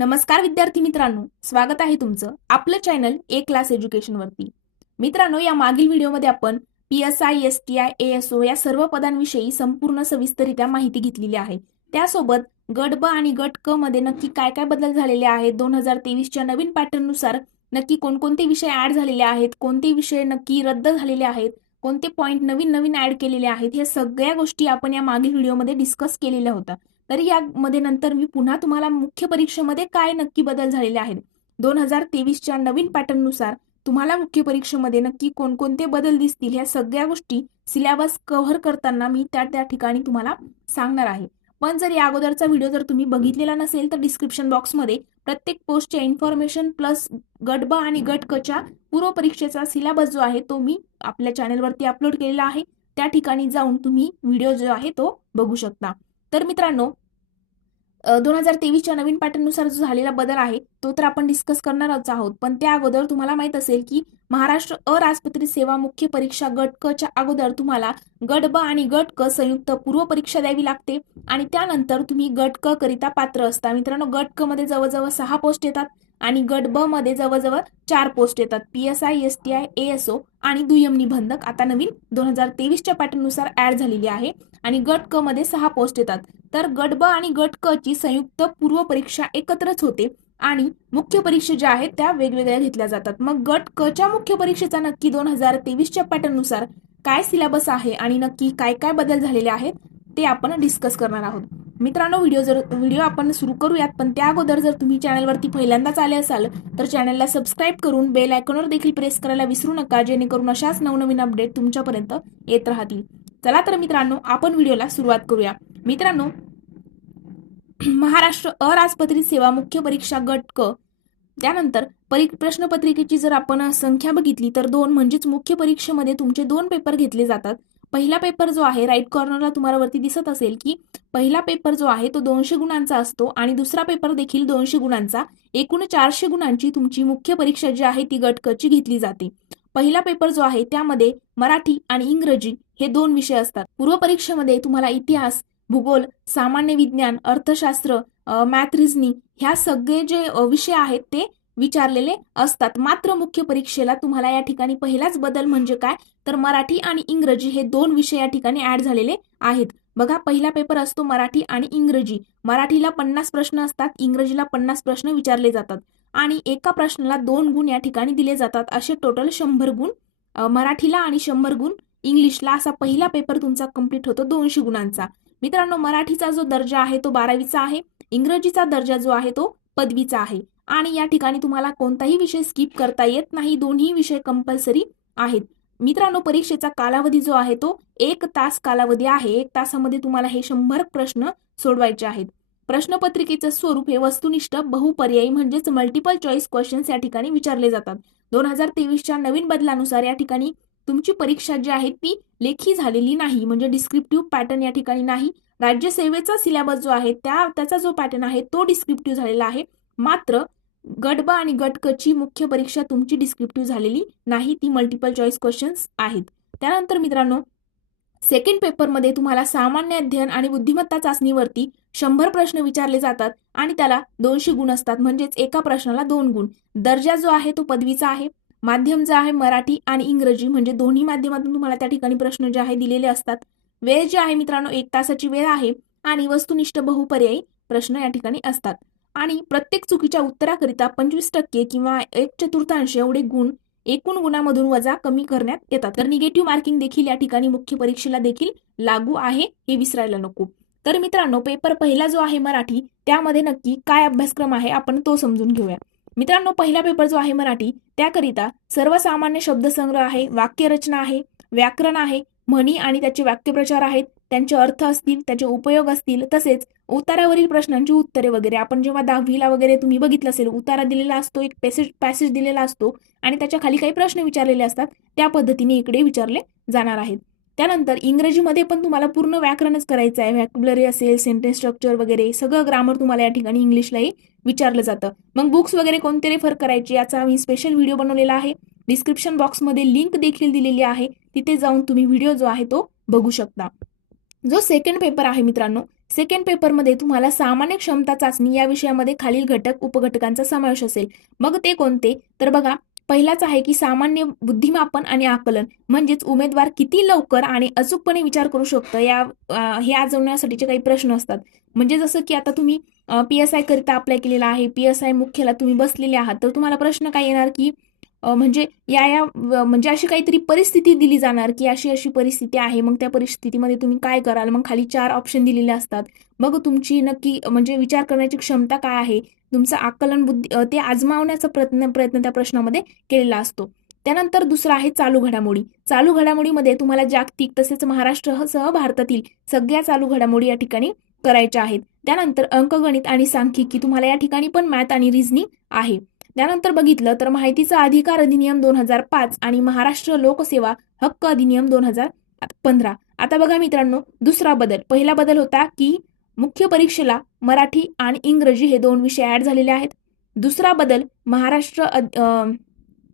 नमस्कार विद्यार्थी मित्रांनो, स्वागत आहे तुमचं आपलं चॅनल ए क्लास एज्युकेशन वरती। मित्रांनो, या मागील व्हिडिओमध्ये आपण PSI, STI, ASO या सर्व पदांविषयी संपूर्ण सविस्तररित्या माहिती घेतलेली आहे। त्यासोबत गट ब आणि गट क मध्ये नक्की काय काय बदल झालेले आहेत, 2023 च्या नवीन पॅटर्न नुसार नक्की कोणकोणते विषय ऍड झालेले आहेत, कोणते विषय नक्की रद्द झालेले आहेत, कोणते पॉइंट नवीन नवीन ऍड केलेले आहेत, हे सगळ्या गोष्टी आपण या मागील व्हिडिओमध्ये डिस्कस केलेल्या होत्या। तरी यामध्ये नंतर मी पुन्हा तुम्हाला मुख्य परीक्षेमध्ये काय नक्की बदल झालेले आहेत, 2023 च्या नवीन पॅटर्न नुसार तुम्हाला मुख्य परीक्षेमध्ये नक्की कोणकोणते बदल दिसतील, ह्या सगळ्या गोष्टी सिलेबस कव्हर करताना मी त्या ठिकाणी तुम्हाला सांगणार आहे। पण जर या अगोदरचा व्हिडिओ जर तुम्ही बघितलेला नसेल तर डिस्क्रिप्शन बॉक्समध्ये प्रत्येक पोस्टच्या इन्फॉर्मेशन प्लस गट ब आणि गट क च्या पूर्व परीक्षेचा सिलेबस जो आहे तो मी आपल्या चॅनलवरती अपलोड केलेला आहे। त्या ठिकाणी जाऊन तुम्ही व्हिडिओ जो आहे तो बघू शकता। तर मित्रांनो, 2023 च्या नवीन पॅटर्न नुसार जो झालेला बदल आहे तो तर आपण डिस्कस करणारच आहोत। पण त्या अगोदर तुम्हाला माहित असेल की महाराष्ट्र अराजपत्रित सेवा मुख्य परीक्षा गट क च्या अगोदर तुम्हाला गट ब आणि गट क संयुक्त पूर्व परीक्षा द्यावी लागते आणि त्यानंतर तुम्ही गट क करिता पात्र असता। मित्रांनो, गट क मध्ये जवळजवळ 6 पोस्ट येतात आणि गट ब मध्ये जवळजवळ 4 पोस्ट येतात। PSI, STI, ASO आणि दुय्यम निबंधक आता नवीन 2023 च्या पॅटर्न नुसार ऍड झालेली आहे आणि गट क मध्ये 6 पोस्ट येतात। तर गट ब आणि गट क ची संयुक्त पूर्व परीक्षा एकत्रच होते आणि मुख्य परीक्षा ज्या आहेत त्या वेगवेगळ्या घेतल्या जातात। मग गट क च्या मुख्य परीक्षेचा नक्की 2023 च्या पॅटर्न नुसार काय सिलेबस आहे आणि नक्की काय काय बदल झालेले आहेत ते आपण डिस्कस करणार आहोत। मित्रांनो, व्हिडिओ आपण सुरू करूयात, पण त्या अगोदर जर तुम्ही चॅनलवरती पहिल्यांदाच आले असाल तर चॅनलला सबस्क्राईब करून बेल आयकॉनवर देखील प्रेस करायला विसरू नका, जेणेकरून अशाच नवनवीन अपडेट तुमच्यापर्यंत येत राहतील। चला तर मित्रांनो, आपण व्हिडिओला सुरुवात करूया। मित्रांनो, महाराष्ट्र अराजपत्रित सेवा मुख्य परीक्षा गट क त्यानंतर प्रश्नपत्रिकेची जर आपण संख्या बघितली तर 2 म्हणजेच मुख्य परीक्षेमध्ये तुमचे 2 पेपर घेतले जातात। पहिला पेपर जो आहे राईट कॉर्नरला तुम्हाला वरती दिसत असेल की पहिला पेपर जो आहे तो 200 गुणांचा असतो आणि दुसरा पेपर देखील 200 गुणांचा, एकूण 400 गुणांची तुमची मुख्य परीक्षा जी आहे ती गट क ची घेतली जाते। पहिला पेपर जो आहे त्यामध्ये मराठी आणि इंग्रजी हे 2 विषय असतात। पूर्व परीक्षेमध्ये तुम्हाला इतिहास, भूगोल, सामान्य विज्ञान, अर्थशास्त्र, मॅथ, रिझनिंग ह्या सगळे जे विषय आहेत ते विचारलेले असतात। मात्र मुख्य परीक्षेला तुम्हाला या ठिकाणी पहिलाच बदल म्हणजे काय तर मराठी आणि इंग्रजी हे 2 विषय या ठिकाणी ऍड झालेले आहेत। बघा, पहिला पेपर असतो मराठी आणि इंग्रजी। मराठीला 50 प्रश्न असतात, इंग्रजीला 50 प्रश्न विचारले जातात आणि एका प्रश्नाला 2 गुण या ठिकाणी दिले जातात। असे टोटल 100 गुण मराठीला आणि 100 गुण इंग्लिशला, असा पहिला पेपर तुमचा कंप्लीट होतो 200 गुणांचा। मित्रांनो, मराठीचा जो दर्जा आहे तो 12वीचा आहे, इंग्रजीचा दर्जा जो आहे तो पदवीचा आहे आणि या ठिकाणी तुम्हाला कोणताही विषय स्किप करता येत नाही, दोन्ही विषय कंपल्सरी आहेत। मित्रांनो, परीक्षेचा कालावधी जो आहे तो 1 तास कालावधी आहे। 1 तासामध्ये तुम्हाला हे 100 प्रश्न सोडवायचे आहेत। प्रश्नपत्रिकेचं स्वरूप हे वस्तुनिष्ठ बहुपर्यायी म्हणजेच मल्टिपल चॉईस क्वेश्चन्स या ठिकाणी विचारले जातात। 2023 च्या नवीन बदलानुसार या ठिकाणी तुमची परीक्षा जी आहे ती लेखी झालेली नाही, म्हणजे डिस्क्रिप्टिव्ह पॅटर्न या ठिकाणी नाही। राज्यसेवेचा सिलेबस जो आहे त्याचा जो पॅटर्न आहे तो डिस्क्रिप्टिव्ह झालेला आहे। मात्र गट ब आणि गट क ची मुख्य परीक्षा तुमची डिस्क्रिप्टिव्ह झालेली नाही, ती मल्टिपल चॉईस क्वेश्चन्स आहेत। त्यानंतर मित्रांनो, सेकंड पेपरमध्ये तुम्हाला सामान्य अध्ययन आणि बुद्धिमत्ता चाचणीवरती 100 प्रश्न विचारले जातात आणि त्याला 200 गुण असतात, म्हणजेच एका प्रश्नाला 2 गुण। दर्जा जो आहे तो पदवीचा आहे। माध्यम जे आहे मराठी आणि इंग्रजी, म्हणजे दोन्ही माध्यमातून तुम्हाला त्या ठिकाणी प्रश्न जे आहे दिलेले असतात। वेळ जी आहे मित्रांनो 1 तासाची वेळ आहे आणि वस्तुनिष्ठ बहुपर्यायी प्रश्न या ठिकाणी असतात आणि प्रत्येक चुकीच्या उत्तराकरिता 25% किंवा 1/4 एवढे गुण एकूण गुणामधून वजा कमी करण्यात येतात। तर निगेटिव्ह मार्किंग देखील या ठिकाणी मुख्य परीक्षेला देखील लागू आहे, हे विसरायला नको। तर मित्रांनो, पेपर पहिला जो आहे मराठी त्यामध्ये नक्की काय अभ्यासक्रम आहे आपण तो समजून घेऊया। मित्रांनो, पहिला पेपर जो आहे मराठी त्याकरिता सर्वसामान्य शब्दसंग्रह आहे, वाक्यरचना आहे, व्याकरण आहे, म्हणी आणि त्याचे वाक्यप्रचार आहेत, त्यांचे अर्थ असतील, त्याचे उपयोग असतील, तसेच उतारावरील प्रश्नांची उत्तरे वगैरे। आपण जेव्हा 10वीला वगैरे तुम्ही बघितलं असेल, उतारा दिलेला असतो, एक पॅसेज दिलेला असतो आणि त्याच्या खाली काही प्रश्न विचारलेले असतात, त्या पद्धतीने इकडे विचारले जाणार आहेत। त्यानंतर इंग्रजीमध्ये पण तुम्हाला पूर्ण व्याकरणच करायचं आहे, व्हॅकॅब्युलरी असेल, सेंटेन्स स्ट्रक्चर वगैरे सगळं ग्रामर तुम्हाला या ठिकाणी इंग्लिशलाही विचारलं जातं। मग बुक्स वगैरे कोणते रेफर करायचे याचा मी स्पेशल व्हिडिओ बनवलेला आहे, डिस्क्रिप्शन बॉक्समध्ये लिंक देखील दिलेली आहे, तिथे जाऊन तुम्ही व्हिडिओ जो आहे तो बघू शकता। जो सेकंड पेपर आहे मित्रांनो, सेकंड पेपरमध्ये तुम्हाला सामान्य क्षमता चाचणी या विषयामध्ये खालील घटक उपघटकांचा समावेश असेल. मग ते कोणते? तर बघा, पहिलाच आहे की सामान्य बुद्धिमापन आणि आकलन, म्हणजेच उमेदवार किती लवकर आणि अचूकपणे विचार करू शकतो हे आजवण्यासाठीचे काही प्रश्न असतात. म्हणजे जसं की आता तुम्ही PSI करिता अप्लाय केलेला आहे, PSI मुख्यला तुम्ही बसलेले आहात, तर तुम्हाला प्रश्न काय येणार की म्हणजे म्हणजे अशी काहीतरी परिस्थिती दिली जाणार की अशी अशी परिस्थिती आहे, मग त्या परिस्थितीमध्ये तुम्ही काय कराल, मग खाली 4 ऑप्शन दिलेले असतात. मग तुमची नक्की म्हणजे विचार करण्याची क्षमता काय आहे, तुमचं आकलन बुद्धी ते आजमावण्याचा प्रयत्न त्या प्रश्नामध्ये केलेला असतो. त्यानंतर दुसरं आहे चालू घडामोडी. चालू घडामोडीमध्ये तुम्हाला जागतिक तसेच महाराष्ट्रासह भारतातील सगळ्या चालू घडामोडी या ठिकाणी करायच्या आहेत. त्यानंतर अंकगणित आणि सांख्यिकी तुम्हाला या ठिकाणी पण मॅथ आणि रिझनिंग आहे. त्यानंतर बघितलं तर माहितीचा अधिकार अधिनियम 2005 आणि महाराष्ट्र लोकसेवा हक्क अधिनियम 2015. आता बघा मित्रांनो, दुसरा बदल. पहिला बदल होता की मुख्य परीक्षेला मराठी आणि इंग्रजी हे 2 विषय ऍड झालेले आहेत. दुसरा बदल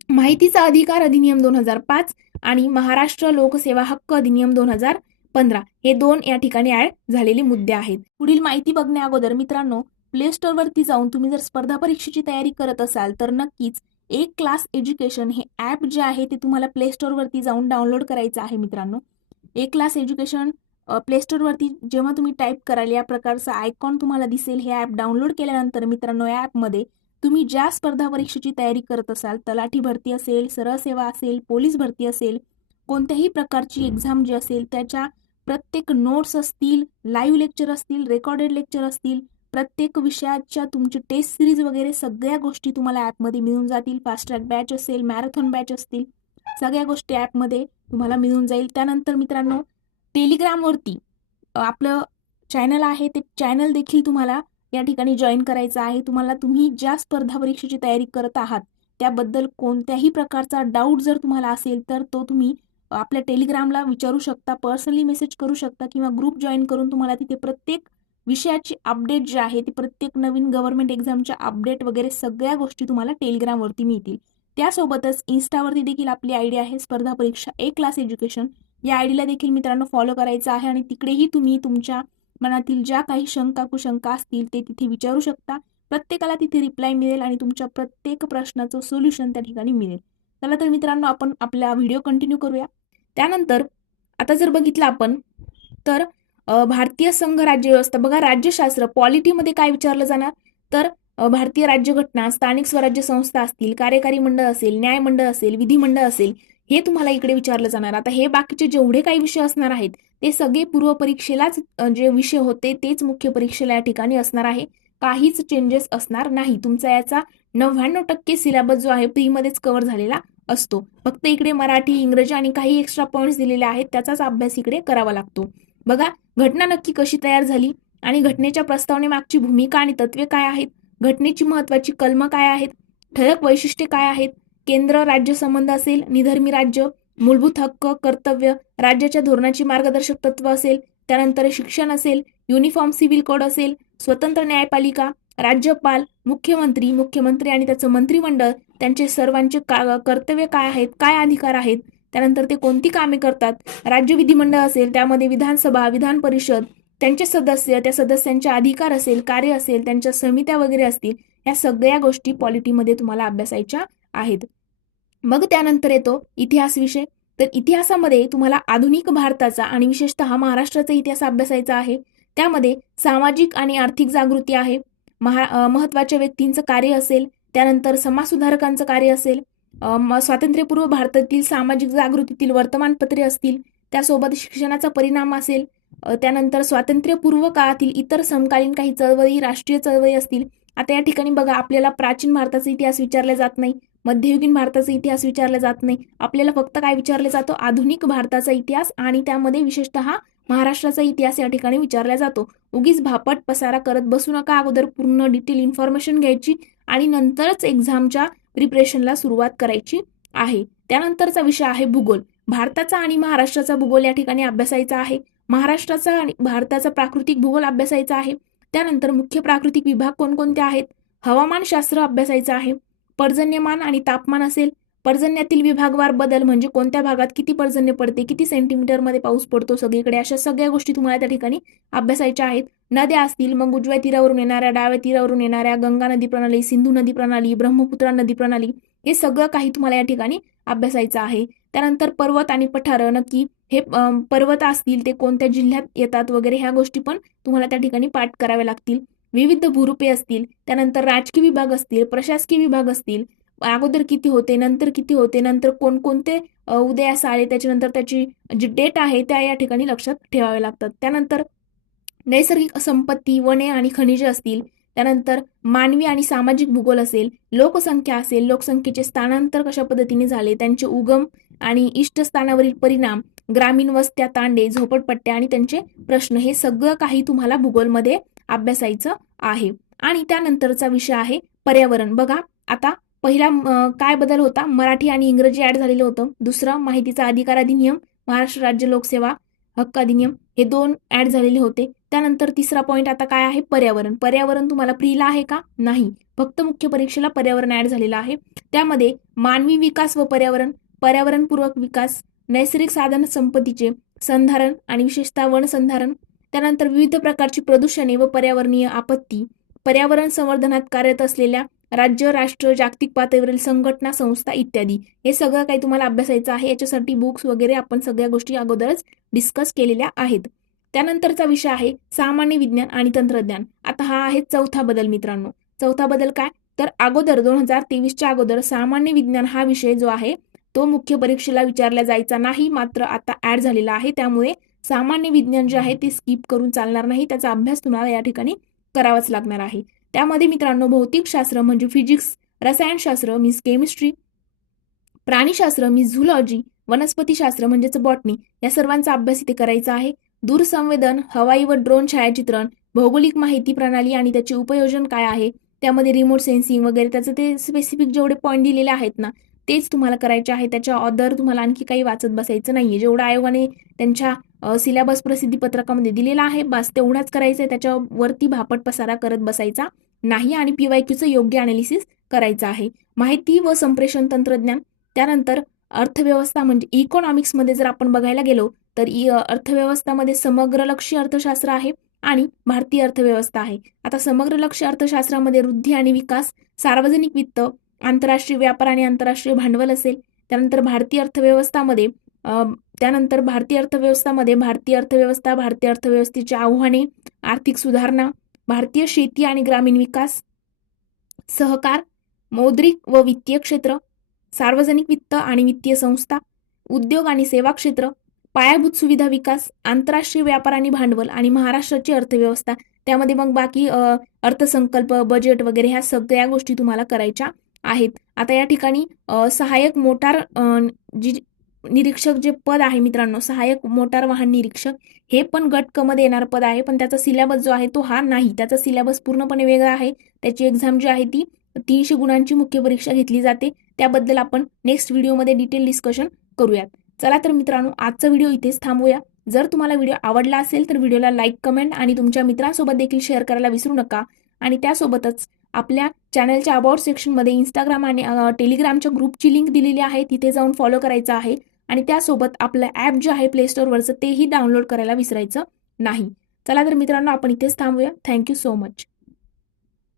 माहितीचा अधिकार अधिनियम 2005 आणि महाराष्ट्र लोकसेवा हक्क अधिनियम 2015 हे 2 या ठिकाणी ऍड झालेले मुद्दे आहेत. पुढील माहिती बघण्या अगोदर मित्रांनो, प्ले स्टोअर वरती जाऊन तुम्ही जर स्पर्धा परीक्षेची तयारी करत असाल तर नक्कीच एक क्लास एज्युकेशन हे ऍप जे आहे ते तुम्हाला प्ले स्टोअर वरती जाऊन डाउनलोड करायचं आहे मित्रांनो. एक क्लास एज्युकेशन प्ले स्टोअर वरती जेव्हा तुम्ही टाईप कराल या प्रकारचा आयकॉन तुम्हाला दिसेल. हे ऍप डाउनलोड केल्यानंतर मित्रांनो, या ऍपमध्ये तुम्ही ज्या स्पर्धा परीक्षेची तयारी करत असाल, तलाठी भरती असेल, सरळ सेवा असेल, पोलीस भरती असेल, कोणत्याही प्रकारची एक्झाम जी असेल त्याच्या प्रत्येक नोट्स असतील, लाईव्ह लेक्चर असतील, रेकॉर्डेड लेक्चर असतील, प्रत्येक विषयाच्या तुमची टेस्ट सिरीज वगैरे सगळ्या गोष्टी तुम्हाला ॲपमध्ये मिळून जातील. फास्ट ट्रॅक बॅच असेल, मॅरेथॉन बॅच असतील, सगळ्या गोष्टी ॲपमध्ये तुम्हाला मिळून जाईल. त्यानंतर मित्रांनो, टेलिग्रामवरती आपलं चॅनल आहे, ते चॅनल देखील तुम्हाला या ठिकाणी जॉईन करायचं आहे. तुम्ही ज्या स्पर्धा परीक्षेची तयारी करत आहात त्याबद्दल कोणत्याही प्रकारचा डाऊट जर तुम्हाला असेल तर तो तुम्ही आपल्या टेलिग्रामला विचारू शकता, पर्सनली मेसेज करू शकता किंवा ग्रुप जॉईन करून तुम्हाला तिथे प्रत्येक विषयाची अपडेट जी आहे ती प्रत्येक नवीन गव्हर्नमेंट एक्झामच्या अपडेट वगैरे सगळ्या गोष्टी तुम्हाला टेलिग्रामवरती मिळतील. त्यासोबतच इन्स्टावरती देखील आपली आयडी आहे स्पर्धा परीक्षा एक क्लास एज्युकेशन. या आयडीला देखील मित्रांनो फॉलो करायचं आहे आणि तिकडेही तुम्ही तुमच्या मनातील ज्या काही शंका कुशंका असतील ते तिथे विचारू शकता. प्रत्येकाला तिथे रिप्लाय मिळेल आणि तुमच्या प्रत्येक प्रश्नाचं सोल्युशन त्या ठिकाणी मिळेल. चला तर मित्रांनो, आपण आपला व्हिडिओ कंटिन्यू करूया. त्यानंतर आता जर बघितलं आपण तर भारतीय संघ राज्यव्यवस्था, बघा राज्यशास्त्र पॉलिटीमध्ये काय विचारलं जाणार तर भारतीय राज्यघटना, स्थानिक स्वराज्य संस्था असतील, कार्यकारी मंडळ असेल, न्यायमंडळ असेल, विधिमंडळ असेल, हे तुम्हाला इकडे विचारलं जाणार. आता हे बाकीचे जेवढे काही विषय असणार आहेत ते सगळे पूर्व परीक्षेलाच जे विषय होते तेच मुख्य परीक्षेला या ठिकाणी असणार आहे. काहीच चेंजेस असणार नाही. तुमचा याचा 99% सिलेबस जो आहे प्रीमध्येच कव्हर झालेला असतो. फक्त इकडे मराठी, इंग्रजी आणि काही एक्स्ट्रा पॉईंट्स दिलेले आहेत त्याचाच अभ्यास इकडे करावा लागतो. बघा, घटना नक्की कशी तयार झाली आणि घटनेच्या प्रस्तावनेमागची भूमिका आणि तत्वे काय आहेत, घटनेची महत्वाची कलमं काय आहेत, ठळक वैशिष्ट्ये काय आहेत, केंद्र राज्य संबंध असेल, निधर्मी राज्य, मूलभूत हक्क, कर्तव्य, राज्याच्या धोरणाची मार्गदर्शक तत्व असेल, त्यानंतर शिक्षण असेल, युनिफॉर्म सिव्हिल कोड असेल, स्वतंत्र न्यायपालिका, राज्यपाल, मुख्यमंत्री आणि त्याचं मंत्रिमंडळ, त्यांचे सर्वांचे कर्तव्य काय आहेत, काय अधिकार आहेत, त्यानंतर ते कोणती कामे करतात, राज्य विधिमंडळ असेल त्यामध्ये विधानसभा, विधान परिषद, त्यांचे सदस्य, त्या सदस्यांचे अधिकार असेल, कार्य असेल, त्यांच्या समित्या वगैरे असतील, या सगळ्या गोष्टी पॉलिटीमध्ये तुम्हाला अभ्यासायच्या आहेत. मग त्यानंतर येतो इतिहास विषय. तर इतिहासामध्ये तुम्हाला आधुनिक भारताचा आणि विशेषतः महाराष्ट्राचा इतिहास अभ्यासायचा आहे. त्यामध्ये सामाजिक आणि आर्थिक जागृती आहे, महत्वाच्या व्यक्तींचं कार्य असेल, त्यानंतर समाजसुधारकांचं कार्य असेल, स्वातंत्र्यपूर्व भारतातील सामाजिक जागृतीतील वर्तमानपत्रे असतील, त्यासोबत शिक्षणाचा परिणाम असेल, त्यानंतर स्वातंत्र्यपूर्व काळातील इतर समकालीन काही चळवळी, राष्ट्रीय चळवळी असतील. आता या ठिकाणी बघा, आपल्याला प्राचीन भारताचा इतिहास विचारला जात नाही, मध्ययुगीन भारताचा इतिहास विचारला जात नाही, आपल्याला फक्त काय विचारलं जातो, आधुनिक भारताचा इतिहास आणि त्यामध्ये विशेषतः महाराष्ट्राचा इतिहास या ठिकाणी विचारला जातो. उगीच भापट पसारा करत बसू नका, अगोदर पूर्ण डिटेल इन्फॉर्मेशन घ्यायची आणि नंतरच एक्झामच्या प्रिपरेशनला सुरुवात करायची आहे. त्यानंतरचा विषय आहे भूगोल. भारताचा आणि महाराष्ट्राचा भूगोल या ठिकाणी अभ्यासायचा आहे. महाराष्ट्राचा आणि भारताचा प्राकृतिक भूगोल अभ्यासायचा आहे. त्यानंतर मुख्य प्राकृतिक विभाग कोणकोणते आहेत, हवामानशास्त्र अभ्यासायचं आहे, पर्जन्यमान आणि तापमान असेल, पर्जन्यातील विभागवार बदल म्हणजे कोणत्या भागात किती पर्जन्य पडते, किती सेंटीमीटरमध्ये पाऊस पडतो सगळीकडे, अशा सगळ्या गोष्टी तुम्हाला त्या ठिकाणी अभ्यासायच्या आहेत. नद्या असतील, मग उजव्या तीरावरून येणाऱ्या, डाव्या तीरावरून येणाऱ्या, गंगा नदी प्रणाली, सिंधू नदी प्रणाली, ब्रह्मपुत्रा नदी प्रणाली, हे सगळं काही तुम्हाला या ठिकाणी अभ्यासायचं आहे. त्यानंतर पर्वत आणि पठारं, नक्की हे पर्वत असतील ते कोणत्या जिल्ह्यात येतात वगैरे ह्या गोष्टी पण तुम्हाला त्या ठिकाणी पाठ कराव्या लागतील. विविध भूरूपे असतील, त्यानंतर राजकीय विभाग असतील, प्रशासकीय विभाग असतील, अगोदर किती होते, नंतर किती होते, नंतर कोणकोणते उदयास आले, त्याच्यानंतर त्याची जी डेट आहे त्या या ठिकाणी लक्षात ठेवाव्या लागतात. त्यानंतर नैसर्गिक संपत्ती, वने आणि खनिजे असतील, त्यानंतर मानवी आणि सामाजिक भूगोल असेल, लोकसंख्या असेल, लोकसंख्येचे स्थानांतर कशा पद्धतीने झाले, त्यांचे उगम आणि इष्टस्थानावरील परिणाम, ग्रामीण वस्त्या, तांडे, झोपडपट्ट्या आणि त्यांचे प्रश्न, हे सगळं काही तुम्हाला भूगोलमध्ये अभ्यासायचं आहे. आणि त्यानंतरचा विषय आहे पर्यावरण. बघा आता पहिला काय बदल होता, मराठी आणि इंग्रजी ऍड झालेलं होतं. दुसरं माहितीचा अधिकार अधिनियम, महाराष्ट्र राज्य लोकसेवा हक्क अधिनियम, हे 2 ऍड झालेले होते. त्यानंतर तिसरा पॉईंट आता काय आहे, पर्यावरण. पर्यावरण तुम्हाला प्रीला आहे का, नाही, फक्त मुख्य परीक्षेला पर्यावरण ऍड झालेलं आहे. त्यामध्ये मानवी विकास व पर्यावरण, पर्यावरणपूर्वक विकास, नैसर्गिक साधन संपत्तीचे संधारण आणि विशेषतः वन संधारण, त्यानंतर विविध प्रकारची प्रदूषणे व पर्यावरणीय आपत्ती, पर्यावरण संवर्धनात कार्यरत असलेल्या राज्य, राष्ट्र, जागतिक पातळीवरील संघटना, संस्था इत्यादी, हे सगळं काही तुम्हाला अभ्यासायचं आहे. याच्यासाठी बुक्स वगैरे आपण सगळ्या गोष्टी अगोदरच डिस्कस केलेल्या आहेत. त्यानंतरचा विषय आहे सामान्य विज्ञान आणि तंत्रज्ञान. आता हा आहे चौथा बदल मित्रांनो. चौथा बदल काय, तर अगोदर 2023च्या अगोदर सामान्य विज्ञान हा विषय जो आहे तो मुख्य परीक्षेला विचारला जायचा नाही, मात्र आता ऍड झालेला आहे. त्यामुळे सामान्य विज्ञान जे आहे ते स्किप करून चालणार नाही, त्याचा अभ्यास तुम्हाला या ठिकाणी करावाच लागणार आहे. त्यामध्ये मित्रांनो भौतिकशास्त्र म्हणजे फिजिक्स, रसायनशास्त्र मीन्स केमिस्ट्री, प्राणीशास्त्र मीन्स झुलॉजी, वनस्पतीशास्त्र म्हणजेच बॉटनी, या सर्वांचा अभ्यास इथे करायचा आहे. दूरसंवेदन, हवाई व ड्रोन छायाचित्रण, भौगोलिक माहिती प्रणाली आणि त्याचे उपयोजन काय आहे, त्यामध्ये रिमोट सेन्सिंग वगैरे, त्याचं ते स्पेसिफिक जेवढे पॉईंट दिलेले आहेत ना तेच तुम्हाला करायचे आहे. त्याच्या ऑदर तुम्हाला आणखी काही वाचत बसायचं नाहीये. जेवढं आयोगाने त्यांच्या सिलेबस प्रसिद्धी पत्रकामध्ये दिलेला आहे बस तेवढाच करायचं आहे. त्याच्यावरती भापट पसारा करत बसायचा नाही आणि PYQचं योग्य अनालिसिस करायचं आहे. माहिती व संप्रेषण तंत्रज्ञान, त्यानंतर अर्थव्यवस्था म्हणजे इकॉनॉमिक्समध्ये जर आपण बघायला गेलो तर अर्थव्यवस्थामध्ये समग्रलक्षी अर्थशास्त्र आहे आणि भारतीय अर्थव्यवस्था आहे. आता समग्रलक्षी अर्थशास्त्रामध्ये वृद्धी आणि विकास, सार्वजनिक वित्त, आंतरराष्ट्रीय व्यापार आणि आंतरराष्ट्रीय भांडवल असेल. त्यानंतर भारतीय अर्थव्यवस्थामध्ये भारतीय अर्थव्यवस्थेची आव्हाने, आर्थिक सुधारणा, भारतीय शेती आणि ग्रामीण विकास, सहकार, मौद्रिक व वित्तीय क्षेत्र, सार्वजनिक वित्त आणि वित्तीय संस्था, उद्योग आणि सेवा क्षेत्र, पायाभूत सुविधा विकास, आंतरराष्ट्रीय व्यापार आणि भांडवल आणि महाराष्ट्राची अर्थव्यवस्था. त्यामध्ये मग बाकी अर्थसंकल्प, बजेट वगैरे ह्या सगळ्या गोष्टी तुम्हाला करायच्या आहेत. आता या ठिकाणी सहाय्यक मोटार निरीक्षक जे पद आहे मित्रांनो, सहाय्यक मोटार वाहन निरीक्षक, हे पण गट क मध्ये येणार पद आहे, पण त्याचा सिलेबस जो आहे तो हा नाही. त्याचा सिलेबस पूर्णपणे वेगळा आहे. त्याची एक्झाम जी आहे ती 300 गुणांची मुख्य परीक्षा घेतली जाते. त्याबद्दल आपण नेक्स्ट व्हिडिओमध्ये डिटेल डिस्कशन करूयात. चला तर मित्रांनो, आजचा व्हिडिओ इथेच थांबूया. जर तुम्हाला व्हिडिओ आवडला असेल तर व्हिडिओला लाईक, कमेंट आणि तुमच्या मित्रांसोबत देखील शेअर करायला विसरू नका. आणि त्यासोबतच आपल्या चॅनलच्या अबाउट सेक्शनमध्ये इंस्टाग्राम आणि टेलिग्रामच्या ग्रुपची लिंक दिलेली आहे, तिथे जाऊन फॉलो करायचं आहे. आणि त्यासोबत आपलं ॲप जे आहे प्ले स्टोअरवरचं तेही डाउनलोड करायला विसरायचं नाही. चला तर मित्रांनो, आपण इथेच थांबूया. Thank you so much.